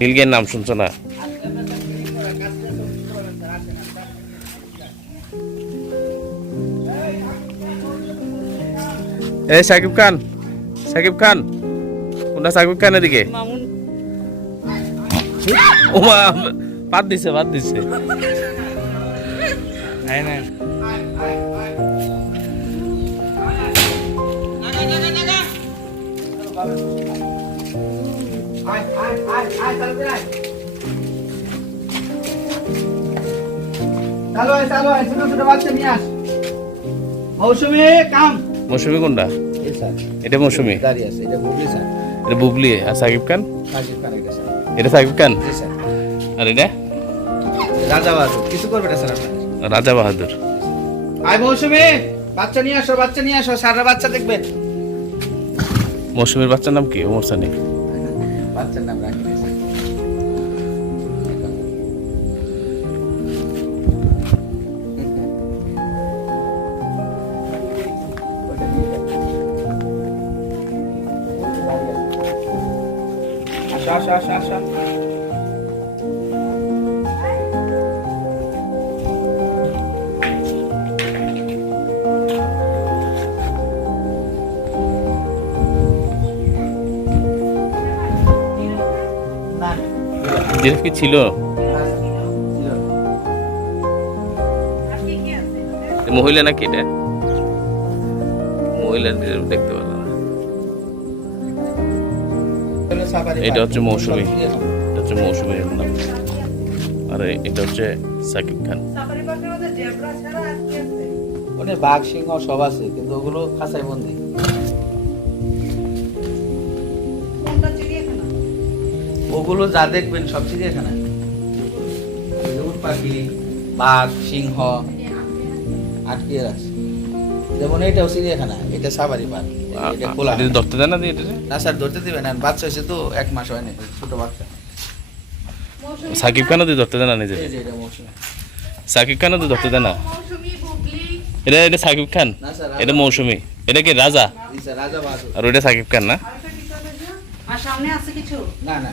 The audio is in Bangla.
হিলগের নাম শুনছো না? এই সাকিব খান, সাকিব খান, কোনটা সাকিব খান? এদিকে ওমা, বাদ দিছে, বাদ দিছে। মৌসুমি কোনটা? এটা মৌসুমি, এটা বুবলি। আর সাকিব খান? এটা সাকিব খান। আর এটা রাজা বাহাদুর। কিছু করবে না স্যার আপনার। রাজা বাহাদুর। আয় মৌসুমি, বাচ্চা নিয়ে আসো, বাচ্চা নিয়ে আসো, সারা বাচ্চা দেখবে। মৌসুমীর বাচ্চার নাম কি? ওমর সানি। বাচ্চার নাম রাখি না স্যার। আসো আসো আসো আসো। জিরাফ কি ছিল? মহিলা নাকি এটা? মহিলার জিরাফ দেখতে পেলাম না। এটা হচ্ছে মৌসুমি, এটা হচ্ছে মৌসুমির নাম। আর এটা হচ্ছে সাকিব খান। ওখানে বাঘ সিংহ সব আছে, কিন্তু ওগুলো খাঁচায় বন্দি। ওগুলো যা দেখবেন সব চিড়িয়াখানা। উট পাখি, বাঘ, সিংহ আটকিয়ে রাখছে। যেমন এটাও চিড়িয়াখানা, এটা সাফারি পার্ক। এটা খোলা। ধরতে দেন না? না স্যার, ধরতে দিবেন না, বাচ্চা হয়েছে তো, 1 মাস হয়নি, ছোট বাচ্চা। সাকিব খানও ধরতে দেন না নিজে? সাকিব খানও ধরতে দেন না? এটা এটা সাকিব খান, এটা মৌসুমি, এটা কি রাজা? রাজা বাহাদুর। আর ওইটা সাকিব খান না? আর সামনে আছে কিছু? না না।